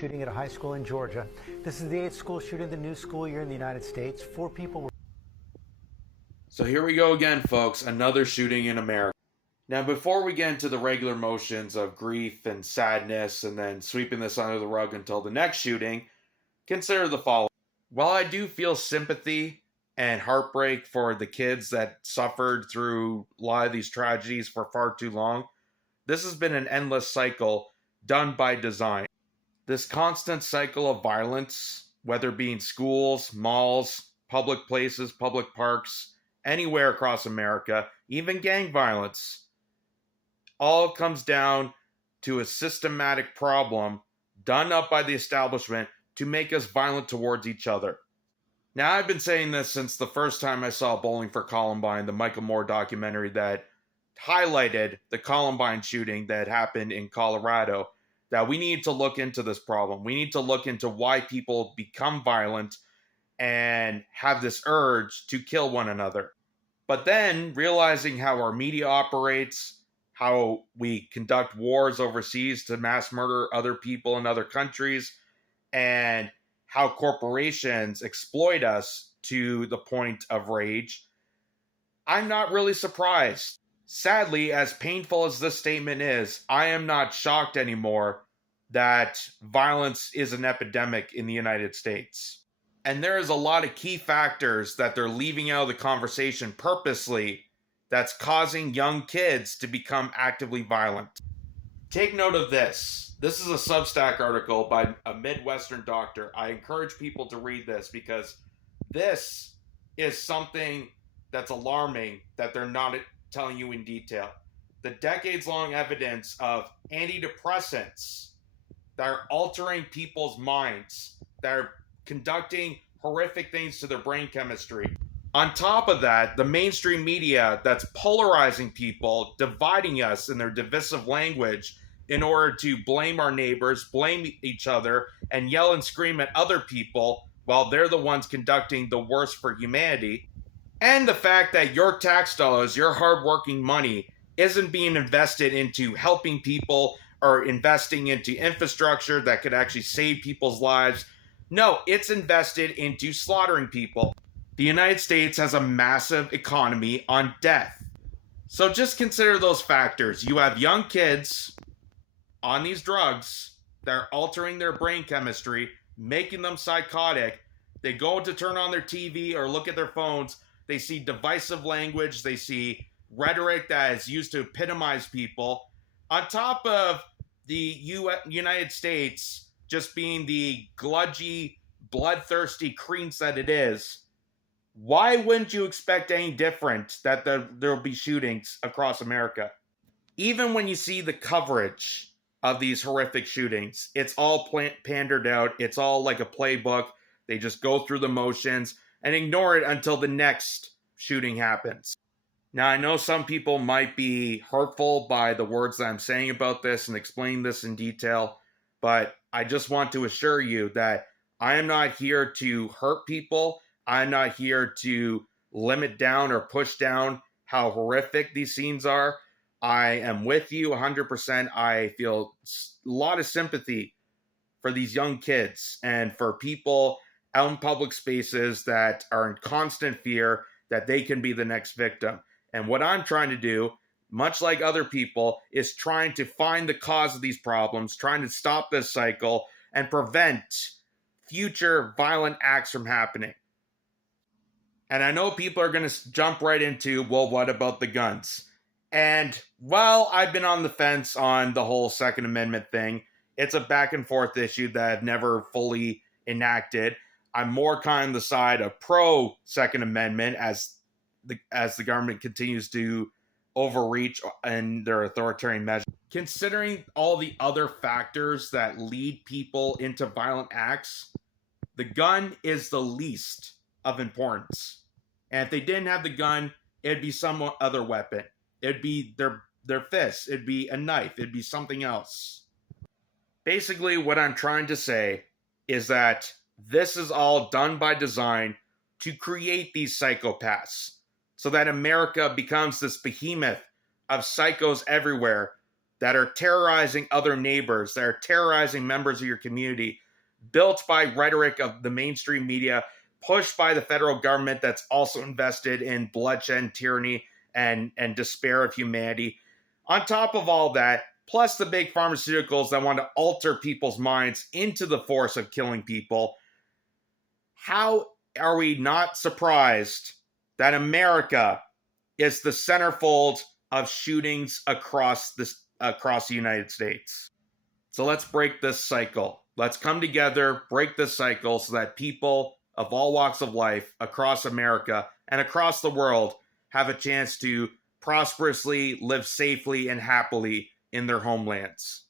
shooting at a high school in Georgia. This is the 8th school shooting of the new school year in the United States. 4 people were... So here we go again, folks. Another shooting in America. Now, before we get into the regular motions of grief and sadness and then sweeping this under the rug until the next shooting, consider the following. While I do feel sympathy and heartbreak for the kids that suffered through a lot of these tragedies for far too long, this has been an endless cycle done by design. This constant cycle of violence, whether it be in schools, malls, public places, public parks, anywhere across America, even gang violence, all comes down to a systematic problem done up by the establishment to make us violent towards each other. Now, I've been saying this since the first time I saw Bowling for Columbine, the Michael Moore documentary that highlighted the Columbine shooting that happened in Colorado, that we need to look into this problem. We need to look into why people become violent and have this urge to kill one another. But then, realizing how our media operates, how we conduct wars overseas to mass murder other people in other countries, and how corporations exploit us to the point of rage, I'm not really surprised. Sadly, as painful as this statement is, I am not shocked anymore that violence is an epidemic in the United States. And there is a lot of key factors that they're leaving out of the conversation purposely that's causing young kids to become actively violent. Take note of this. This is a Substack article by a Midwestern doctor. I encourage people to read this because this is something that's alarming that they're not telling you in detail. The decades-long evidence of antidepressants that are altering people's minds, that are conducting horrific things to their brain chemistry. On top of that, the mainstream media that's polarizing people, dividing us in their divisive language in order to blame our neighbors, blame each other, and yell and scream at other people while they're the ones conducting the worst for humanity. And the fact that your tax dollars, your hardworking money, isn't being invested into helping people or investing into infrastructure that could actually save people's lives. No, it's invested into slaughtering people. The United States has a massive economy on death. So just consider those factors. You have young kids on these drugs that are altering their brain chemistry, making them psychotic. They go to turn on their TV or look at their phones. They see divisive language. They see rhetoric that is used to epitomize people. On top of the United States just being the gludgy, bloodthirsty creams that it is, why wouldn't you expect any different that there will be shootings across America? Even when you see the coverage of these horrific shootings, it's all pandered out. It's all like a playbook. They just go through the motions and ignore it until the next shooting happens. Now, I know some people might be hurtful by the words that I'm saying about this and explain this in detail, but I just want to assure you that I am not here to hurt people. I'm not here to limit down or push down how horrific these scenes are. I am with you 100%. I feel a lot of sympathy for these young kids and for people out in public spaces that are in constant fear that they can be the next victim. And what I'm trying to do, much like other people, is trying to find the cause of these problems, trying to stop this cycle and prevent future violent acts from happening. And I know people are going to jump right into, well, what about the guns? And, well, I've been on the fence on the whole Second Amendment thing. It's a back and forth issue that I've never fully enacted. I'm more kind of the side of pro Second Amendment as the government continues to overreach in their authoritarian measures. Considering all the other factors that lead people into violent acts, the gun is the least of importance. And if they didn't have the gun, it'd be some other weapon. It'd be their fist. It'd be a knife. It'd be something else. Basically, what I'm trying to say is that this is all done by design to create these psychopaths so that America becomes this behemoth of psychos everywhere that are terrorizing other neighbors, that are terrorizing members of your community, built by rhetoric of the mainstream media, pushed by the federal government that's also invested in bloodshed and tyranny and despair of humanity. On top of all that, plus the big pharmaceuticals that want to alter people's minds into the force of killing people, how are we not surprised that America is the centerfold of shootings across the United States? So let's break this cycle. Let's come together, break this cycle so that people of all walks of life across America and across the world have a chance to prosperously live safely and happily in their homelands.